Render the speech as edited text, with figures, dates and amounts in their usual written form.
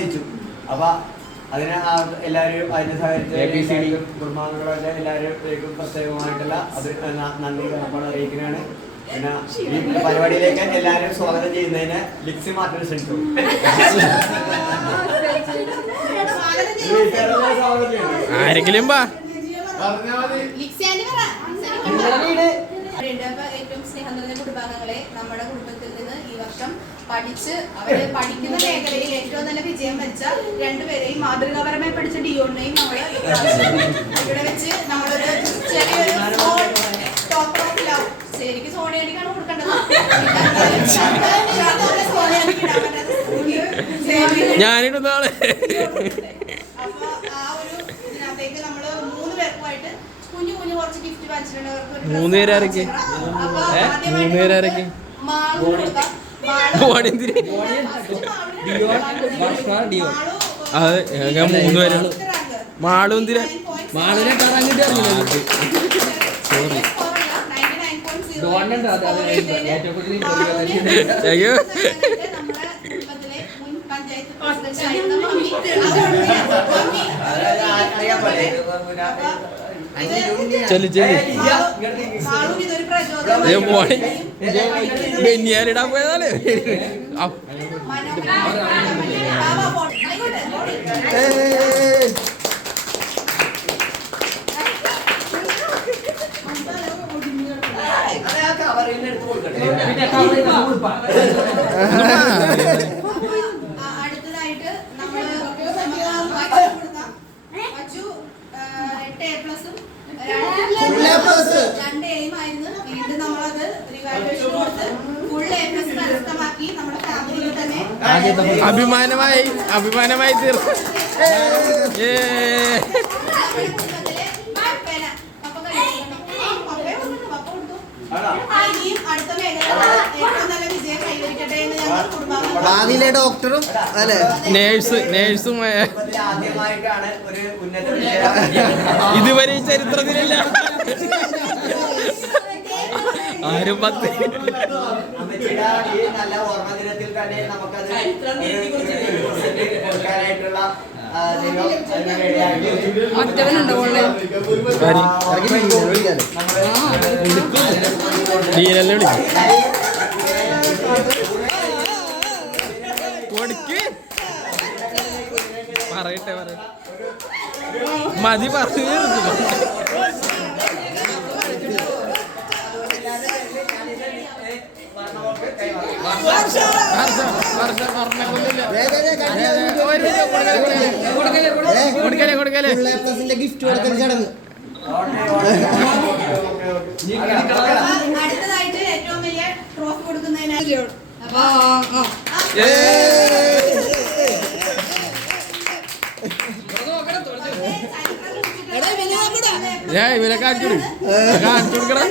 സഹകരിച്ചു. അപ്പൊ അതിന് എല്ലാവരും അതിന് സഹകരിച്ച കുടുംബാംഗങ്ങളൊക്കെ എല്ലാവരും പ്രത്യേകമായിട്ടുള്ള അത് നന്ദി കടപ്പാട് അറിയിക്കുന്നതാണ്. പിന്നെ ഈ പരിപാടിയിലേക്ക് എല്ലാവരും സ്വാഗതം ചെയ്യുന്നതിന് ലിക്സി മാറ്റം ക്ഷണിച്ചു. ആരെങ്കിലും ഏറ്റവും സ്നേഹം നിറഞ്ഞ കുടുംബാംഗങ്ങളെ, നമ്മുടെ കുടുംബത്തിൽ നിന്ന് ഈ വർഷം പഠിച്ച് അവര് പഠിക്കുന്ന മേഖലയിൽ ഏറ്റവും നല്ല വിജയം വെച്ച രണ്ടുപേരെയും മാതൃകാപരമായി പഠിച്ച ഡിയോണിനെയും നമ്മള് ഇവിടെ വെച്ച് നമ്മളൊരു ചെറിയൊരു ടോപ്പർ ഓഫ് ലവ് ശരിക്കും സോണിയടിക്കാണ് കൊടുക്കേണ്ടത്. ഞാനിടുന്ന ആള്. അപ്പൊ ആ ഒരു ഇതിനകത്തേക്ക് നമ്മള് 3 പേർക്കുമായിട്ട് കുഞ്ഞു കുഞ്ഞു കുറച്ച് ഗിഫ്റ്റ് വാങ്ങിച്ചിട്ടുണ്ട്. 3 പേരാരൊക്കെ? 3 പേരാരൊക്കെ? അതെ, ഞാൻ 3 പേരാണ്. മാളു എന്തിനാ? മാളുവിനെ കാണാൻ അയ്യോ ചെല്ലു ബെന്നിയാലിടാൻ പോയതാലേ. അടുത്തതായിട്ട് നമ്മള് 8 A+2 ആയിരുന്നു. വീണ്ടും നമ്മളത് റിവാലുവേഷൻ കൊടുത്ത് ഫുൾ A+ കരസ്ഥമാക്കി നമ്മുടെ ഫാമിലിയിൽ തന്നെ അഭിമാനമായി തീർന്നു. ഭാവിയിലെ ഡോക്ടറും അല്ലെ നേഴ്സുമായ ആദ്യമായിട്ടാണ് ഒരു ഉന്നത ഇതുവരെ ഈ ചരിത്രത്തിലില്ല. ആരും 10 നല്ല ഓർമ്മ ദിനത്തിൽ തന്നെ നമുക്കത് കൊടുക്കാനായിട്ടുള്ള പറയട്ടെ മതി പറഞ്ഞു. ഗിഫ്റ്റ് കൊടുക്കുന്ന ചടങ്ങ്. അടുത്തതായിട്ട് ഏറ്റവും വലിയ ട്രോഫി കൊടുക്കുന്നതിനായി ഇവരെ കാണിച്ചു കൊടുക്കണം.